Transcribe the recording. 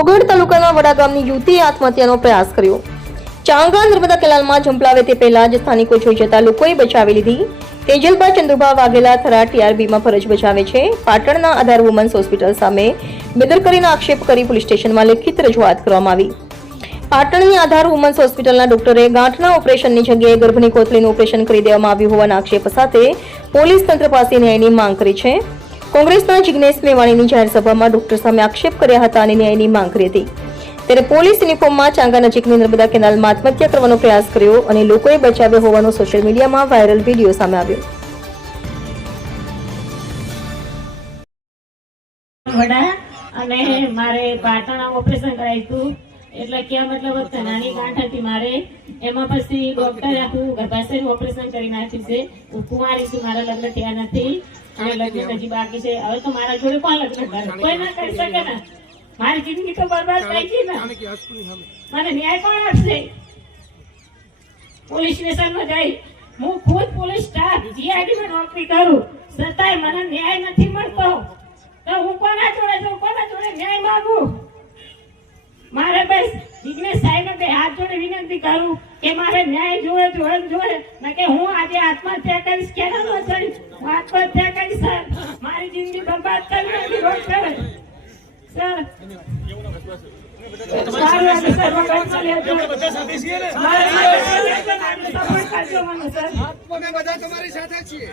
બોગડ તાલુકાના વડા ગામની યુવતીએ આત્મહત્યાનો પ્રયાસ કર્યો. ચાંગા નર્મદા કેનાલમાં ઝંપલાવે તે પહેલા જ સ્થાનિકો જોઈ જતા લોકોએ બચાવી લીધી. તેજલબા ચંદ્રુભા વાઘેલા થરા ટીઆરબીમાં ફરજ બજાવે છે. પાટણના આધાર વુમન્સ હોસ્પિટલ સામે બેદરકારીના આક્ષેપ કરી પોલીસ સ્ટેશનમાં લેખિત રજૂઆત કરવામાં આવી. પાટણની આધાર વુમન્સ હોસ્પિટલના ડોક્ટરે ગાંઠના ઓપરેશનની જગ્યાએ ગર્ભની કોથળીનું ઓપરેશન કરી દેવામાં આવ્યું હોવાના આક્ષેપ સાથે પોલીસ તંત્ર પાસે ન્યાયની માંગ કરી છે. કોંગ્રેસના જિગ્નેશ મેવાણીની જાહેર સભામાં ડોક્ટર સામે આક્ષેપ કર્યા હતા અને ન્યાયની માંગ કરી હતી. ત્યારે પોલીસ યુનિફોર્મમાં ચાંગા નજીકની નર્મદા કેનાલમાં આત્મહત્યા કરવાનો પ્રયાસ કર્યો અને લોકોએ બચાવ્યો હોવાનો સોશિયલ મીડિયામાં વાયરલ વીડિયો સામે આવ્યો. અને મારે પાટણ ઓપરેશન કરાયું એટલે ક્યાં મતલબ નાની ગાંઠ હતી મારે. એમાં પછી ડોક્ટર આખું ગર્ભાશયનું ઓપરેશન કરી નાખ્યું છે. હું કુંવારી છું મારા લગ્ન થયા નથી. અને લગ્ન હજી બાકી છે. હવે તો મારા જોડે કોણ લગ્ન કરે? કોઈ ના કરી શકે ને. મારી જિંદગી તો બરબાદ થઈ ગઈ ને. મને ન્યાય કોણ આપશે? પોલીસ સ્ટેશનમાં જઈ. હું ખુદ પોલીસ સ્ટાફ જીઆઈડીમાં નોકરી કરું. છતાંય મને ન્યાય નથી મળતો. તો હું કોના જોડે જાઉં? કોના જોડે ન્યાય માંગુ? મારે બસ જિગ્નેશ વિનંતી કરું કે મારે ન્યાય જોવે જોવે જોવે? ને કે હું આજે આત્મહત્યા કરીશ. કે નો કરીશ હું આત્મહત્યા કરીશ સર મારી જિંદગી બરબાદ કરી નાખી રોજ કરે. સર બધા તમારી સાથે છીએ.